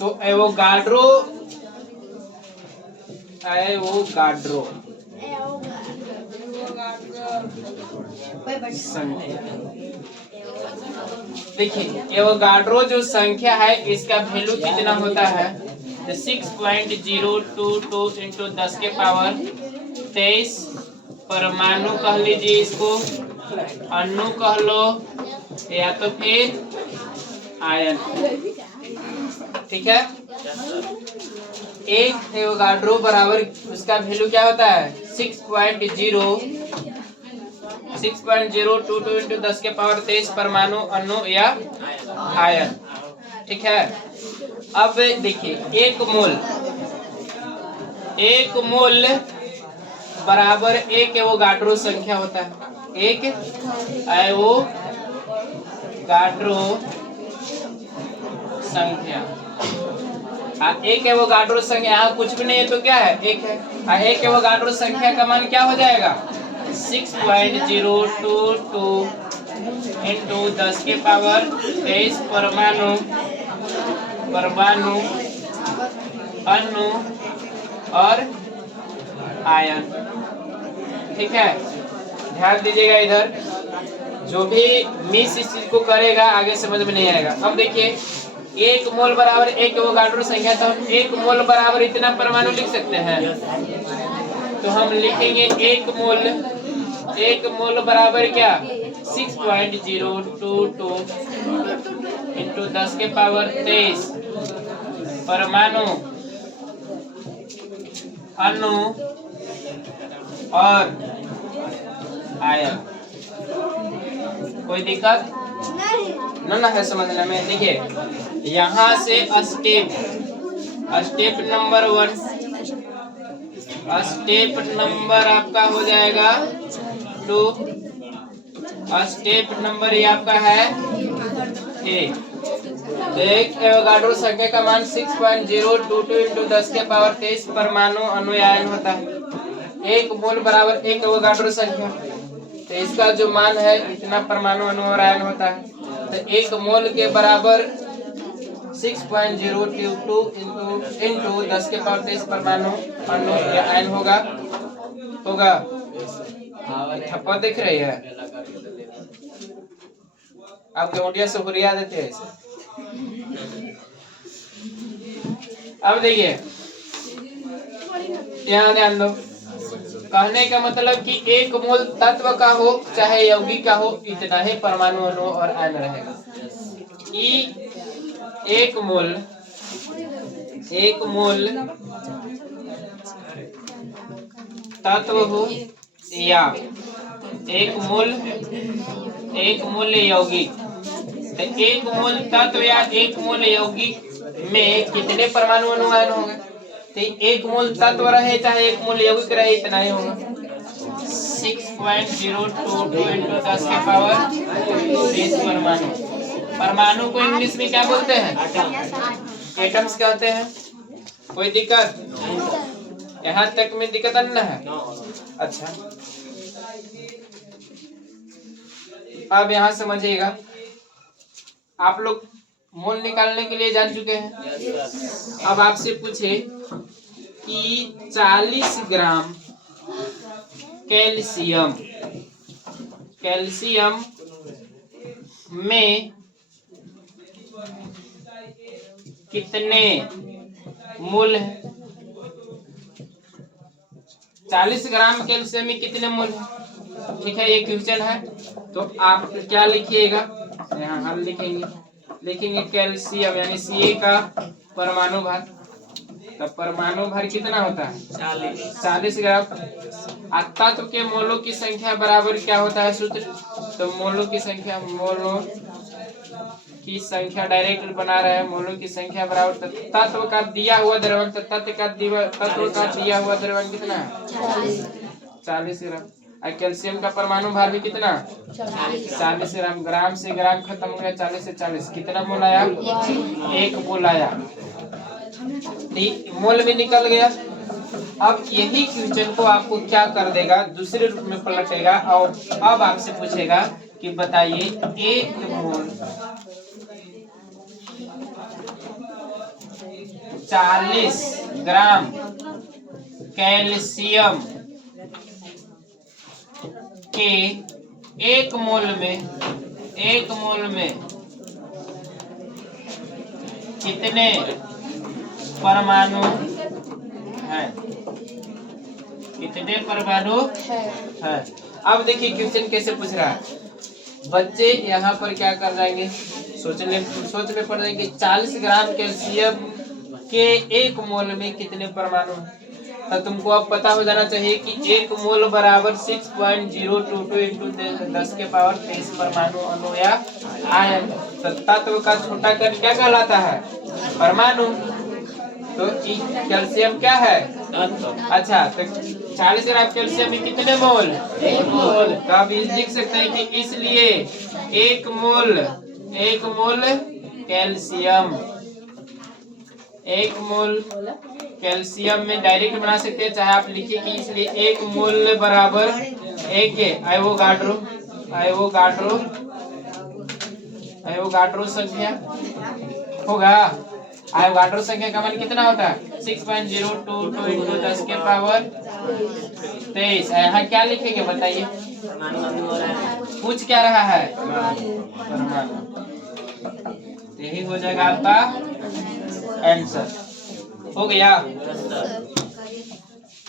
तो एवोगाड्रो संख्या, देखिए एवोगाड्रो जो संख्या है इसका वैल्यू कितना होता है, 6.022 इंटू 10 के पावर 23 परमाणु कह लीजिए, इसको अणु कह लो या तो फिर आयन। ठीक है, एक एवोगाड्रो बराबर उसका वैल्यू क्या होता है 6.022 इंटू 10 के पावर 23 परमाणु अणु या आयन। ठीक है, अब देखिए एक मोल बराबर एक एवोगाड्रो संख्या होता है, एक एवोगाड्रो संख्या। एक एवोगाड्रो संख्या यहाँ कुछ भी नहीं है तो क्या है, एक है। एक एवोगाड्रो संख्या का मान क्या हो जाएगा 6.022 इंटू 10 के पावर 23 परमाणु अणु और आयन। ठीक है, ध्यान दीजिएगा, इधर जो भी मिस इस चीज को करेगा आगे समझ में नहीं आएगा। अब देखिए एक मोल बराबर एक एवोगाड्रो संख्या, तो हम एक मोल बराबर इतना परमाणु लिख सकते हैं, तो हम लिखेंगे एक मोल बराबर क्या 6.022 इंटू 10 के पावर 23 परमाणु अणु और आयन। कोई दिक्कत ना है समझने में। देखिए यहाँ से स्टेप नंबर 1, स्टेप नंबर आपका हो जाएगा 2, स्टेप नंबर ये आपका है 3। एक एवोगाड्रो संख्या का मान 6.022 इंटू 10 के पावर 23 परमाणु अणु आयन होता है। एक मोल बराबर एक एवोगाड्रो संख्या, तो इसका जो मान है इतना परमाणु अणु और आयन होता है। तो एक मोल के बराबर 6.022 इंटू 10 के पावर 23 परमाणु अणु या आयन होगा। ठप्पा दिख रही है आपके मोटिया से हुरिया देते हैं इसे। अब देखिए यहाँ ध्यान दो, कहने का मतलब कि एक मोल तत्व का हो चाहे यौगिक का हो इतना ही परमाणु अणु और आयन रहेगा। एक मोल तत्व हो या एक मोल यौगिक, तो एक मोल तत्व या एक मोल यौगिक में कितने परमाणु अणु आयन होंगे, तो एक मोल तत्व रहे चाहे एक मोल यौगिक रहे इतना ही होगा। 6.022 इंटू 10 के पावर 23 परमाणु को इंग्लिश में क्या बोलते हैं, एटम्स कहते हैं। कोई दिक्कत यहाँ तक में दिक्कत नहीं है। अच्छा अब यहाँ समझिएगा, आप लोग मोल निकालने के लिए जान चुके हैं। अब आपसे पूछे कि 40 ग्राम कैल्शियम में कितने मोल है, 40 ग्राम कैल्शियम में कितने मोल है। ठीक है, ये क्वेश्चन है, तो आप क्या लिखिएगा, यहाँ हम लिखेंगे कैल्शियम यानी Ca का परमाणु भार। तो परमाणु भार कितना होता है 40 ग्राम। तत्व के मोलों की संख्या बराबर क्या होता है सूत्र, तो मोलों की संख्या डायरेक्ट बना रहे हैं, मोलों की संख्या बराबर तत्व का दिया हुआ द्रव्यमान, तत्व का दिया हुआ द्रव्यमान कितना है 40 ग्राम। और कैल्शियम का परमाणु भार भी कितना 40 ग्राम। ग्राम से ग्राम खत्म हो गया, 40 से 40 कितना मोल आया, 1 मोल आया, मोल में निकल गया। अब यही क्वेश्चन को आपको क्या कर देगा, दूसरे रूप में पलटेगा और अब आपसे पूछेगा कि बताइए 40 ग्राम कैल्शियम के एक मोल में कितने परमाणु हैं? कितने परमाणु हैं? अब देखिए क्वेश्चन कैसे पूछ रहा है। बच्चे यहाँ पर क्या कर जाएंगे, सोचने पड़ जाएंगे 40 ग्राम कैल्शियम के एक मोल में कितने परमाणु हैं। तो तुमको अब पता हो जाना चाहिए कि एक मोल बराबर 6.022 इंटू 10 के पावर 23 परमाणु अणु या आयन। तो तत्व का छोटा कण क्या कहलाता है? परमाणु। तो कैल्शियम क्या है? अच्छा, तो 40 ग्राम कैल्शियम में कितने मोल? एक मोल। तो आप लिख सकते हैं कि इसलिए एक मोल कैल्शियम में डायरेक्ट बना सकते हैं, चाहे आप लिखिए कि इसलिए एक मोल बराबर एक एवोगाड्रो संख्या होगा। एवोगाड्रो संख्या का मान कितना होता है? 6.022 इंटू 10 के पावर 23। यहाँ क्या लिखेंगे बताइए? पूछ क्या रहा है? परमाणु। यही हो जाएगा आपका आंसर। हो गया?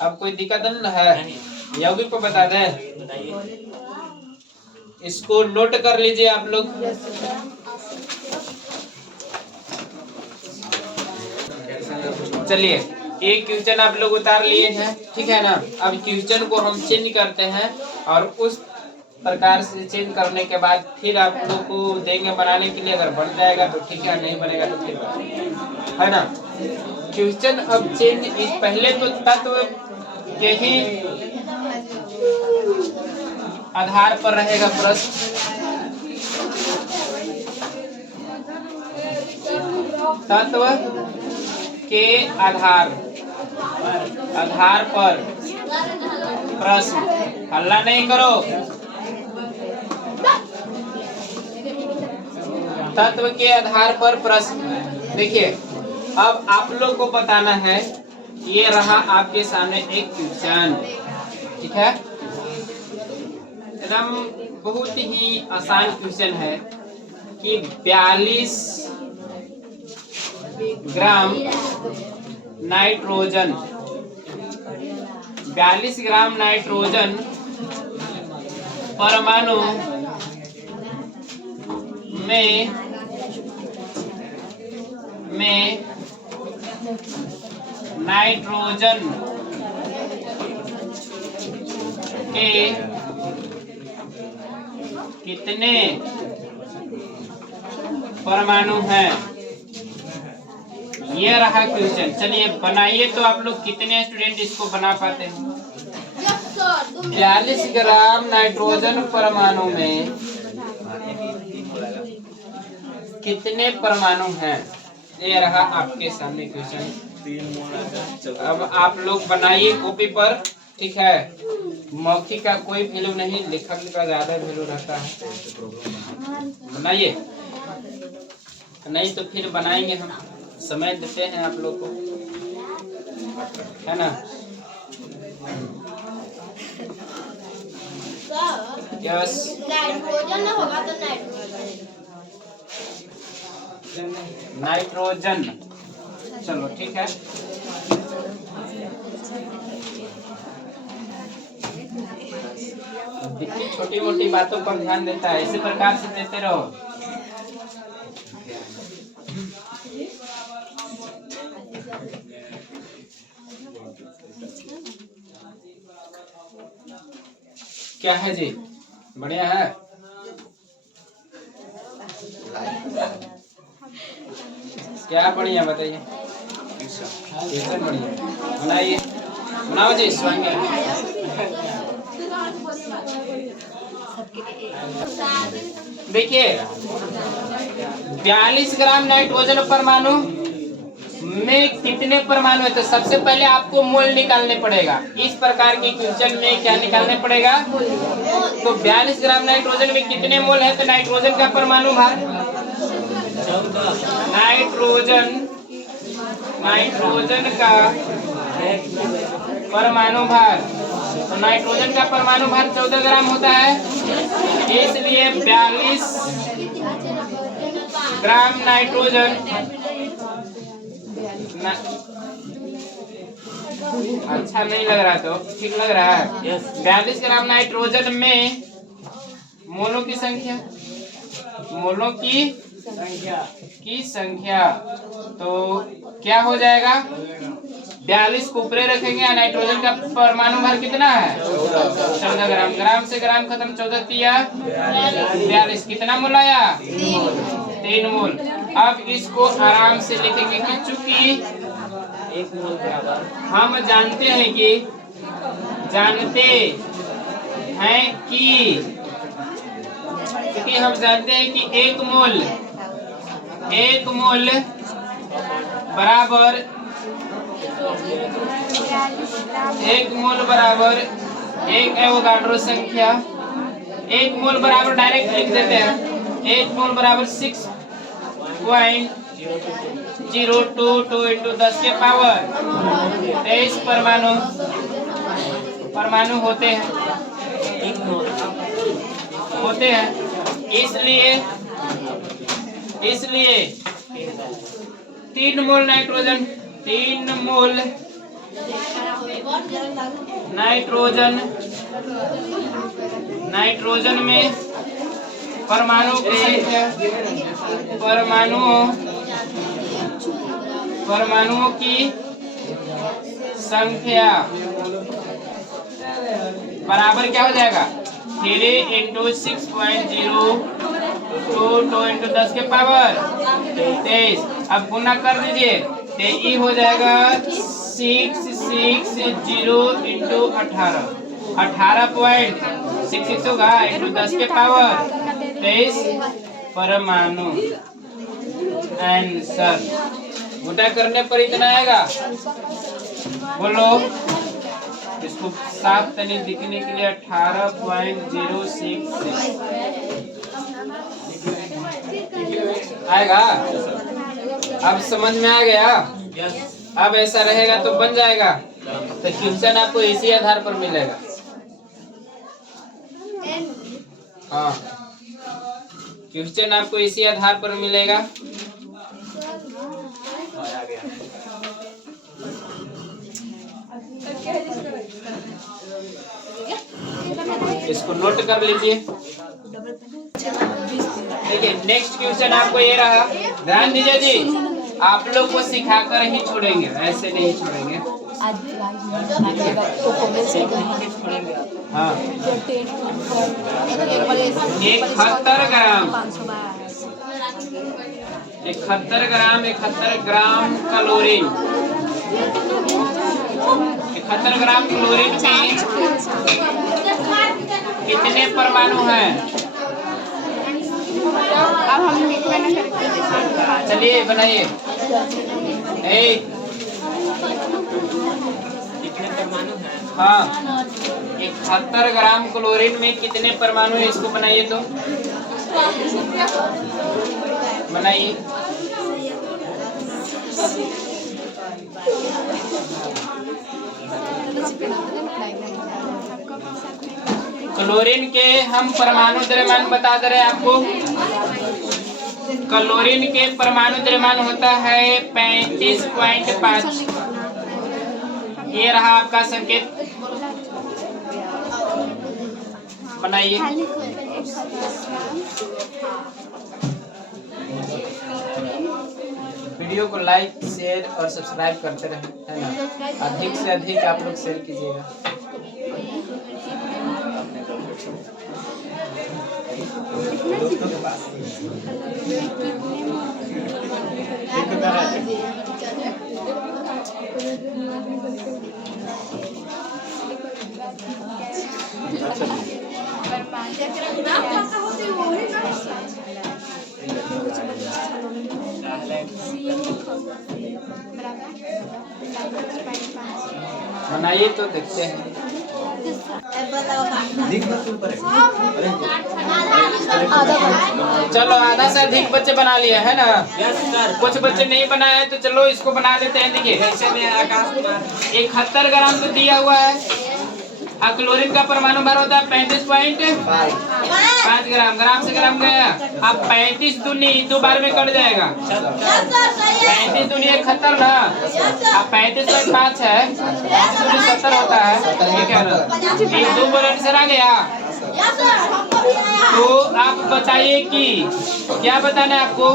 अब कोई दिक्कत नहीं है? यौगिक को बता दें? इसको नोट कर लीजिए आप लोग। चलिए, एक क्वेश्चन आप लोग उतार लिए हैं, ठीक है ना। अब क्वेश्चन को हम चेंज करते हैं और उस प्रकार से चेंज करने के बाद फिर आप लोग को देंगे बनाने के लिए। अगर बन जाएगा तो ठीक है, नहीं बनेगा तो फिर है ना। क्वेश्चन अब चेंज, इस पहले तो तत्व के ही आधार पर रहेगा प्रश्न। तत्व के आधार पर प्रश्न। हल्ला नहीं करो। तत्व के आधार पर प्रश्न। देखिए, अब आप लोग को बताना है, ये रहा आपके सामने एक क्वेश्चन, ठीक है। एकदम बहुत ही आसान क्वेश्चन है कि 42 ग्राम नाइट्रोजन 42 ग्राम नाइट्रोजन परमाणु में नाइट्रोजन के कितने परमाणु हैं? ये रहा क्वेश्चन। चलिए बनाइए। तो आप लोग कितने स्टूडेंट इसको बना पाते हैं? 42 ग्राम नाइट्रोजन परमाणु में कितने परमाणु हैं? ये रहा आपके सामने क्वेश्चन। अब आप लोग बनाइए कॉपी पर, ठीक है। मौखिक का कोई वैल्यू नहीं, लेखक का ज्यादा वैल्यू रहता है। बनाइए, नहीं तो फिर बनाएंगे हम। समय देते हैं आप लोग को, है ना। यस, नाइट्रोजन होगा तो नाइट्रोजन। चलो ठीक है। देखिए, छोटी मोटी बातों पर ध्यान देता है, इसी प्रकार से देते रहो। क्या है जी? बढ़िया है। क्या बढ़िया बताइए? कैसे बढ़िया? बनाइए, बनाओ जी। स्वांग देखिए, 42 ग्राम नाइट्रोजन परमाणु में कितने परमाणु है? तो सबसे पहले आपको मोल निकालने पड़ेगा। इस प्रकार के क्वेश्चन में क्या निकालने पड़ेगा? तो 42 ग्राम नाइट्रोजन में कितने मोल है? तो नाइट्रोजन का परमाणु भार, नाइट्रोजन नाइट्रोजन का परमाणु भार, तो नाइट्रोजन का परमाणु भार 14 ग्राम होता है, इसलिए 42 ग्राम नाइट्रोजन अच्छा नहीं लग रहा, तो ठीक लग रहा है। 42 ग्राम नाइट्रोजन में मोलों की संख्या तो क्या हो जाएगा, 42 को ऊपरे रखेंगे। नाइट्रोजन का परमाणु भार कितना है 14 ग्राम, ग्राम से ग्राम खत्म, 14 दिया 42, कितना मोल आया 3 मोल। अब इसको आराम से लिखेंगे कि चूंकि 1 मोल बराबर हम जानते हैं कि हम जानते हैं कि 1 मोल बराबर 1 एवोगाड्रो संख्या, 1 मोल बराबर डायरेक्ट लिख देते हैं, 1 मोल बराबर 6.022 इंटू 10 के पावर 23 परमाणु होते हैं। इसलिए 3 मोल नाइट्रोजन में परमाणुओं की संख्या बराबर क्या हो जाएगा 3 इंटू 6.022 इंटू 10 के पावर 23। अब गुना कर दीजिए, तो ई हो जाएगा 660 इंटू 18.66 होगा इंटू 10 के पावर 23 परमाणु। आंसर गुना करने पर इतना आएगा, बोलो इसको साफ तनी दिखने के लिए 18.066 आएगा। अब समझ में आ गया। अब ऐसा रहेगा तो बन जाएगा, तो क्वेश्चन आपको इसी आधार पर मिलेगा। हाँ, क्वेश्चन आपको इसी आधार पर मिलेगा। इसको नोट कर लीजिए। देखिए नेक्स्ट क्वेश्चन आपको ये रहा, ध्यान दीजिए जी, आप लोग को सिखाकर ही छोड़ेंगे, ऐसे नहीं छोड़ेंगे। हाँ, 71 ग्राम क्लोरीन, 71 ग्राम क्लोरीन में कितने परमाणु हैं? अब हम लिखना करके चलिए बनाइए। कितने परमाणु हैं? हाँ, 71 ग्राम क्लोरीन में कितने परमाणु है, इसको बनाइए तो बनाइए। क्लोरीन के हम परमाणु द्रव्यमान बता दे रहे हैं आपको। क्लोरीन के परमाणु द्रव्यमान होता है 35.5। ये रहा आपका संकेत, बनाइए। वीडियो को लाइक, शेयर और सब्सक्राइब करते रहें, है ना। अधिक से अधिक आप लोग शेयर कीजिएगा। बनाइए तो देखते हैं। चलो आधा से अधिक बच्चे बना लिए है ना। कुछ बच्चे नहीं बनाए तो चलो इसको बना देते हैं। देखिए 71 ग्राम तो दिया हुआ है। क्लोरीन का परमाणु भार होता है 35.5 ग्राम। ग्राम से ग्राम गया। अब 35 दूनी 2 बार में कट जाएगा। 35 दूनी 71 ना। अब 35.5 है। 70 होता है। ठीक है ना। एक 2 बोलेट से आ गया। तो आप बताइए कि क्या बताना है आपको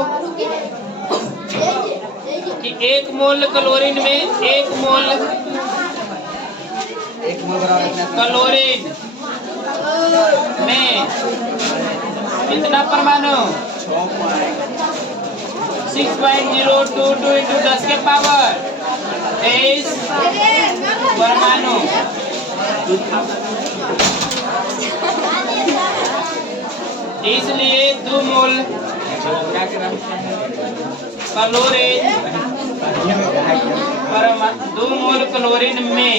कि 1 मोल क्लोरीन में 1 मोल क्लोरीन में कितना परमाणु 6.022 into 10 के पावर 23 परमाणु। इसलिए 2 मोल क्लोरीन 2 मोल क्लोरीन में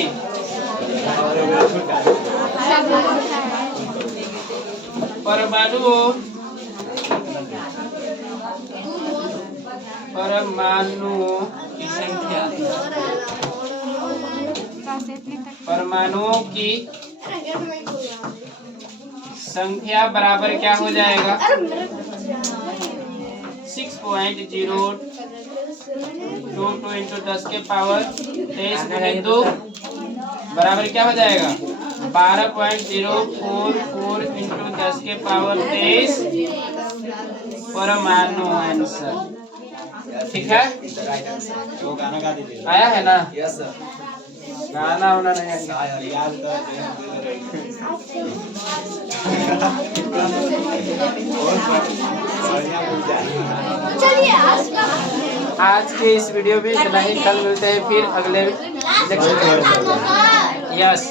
परमाणुओं की संख्या परमाणुओं की संख्या बराबर क्या हो जाएगा 6.022 into 10 के पावर 23 गुणे 2 बराबर क्या हो जाएगा 12.044 into 10 के पावर 23 परमाणु आंसर। ठीक है। गाना गा दीजिए। आया है ना। Yes sir. गाना होना नहीं है। याद आज के इस वीडियो में इतना ही। कल मिलते हैं फिर अगले। यस।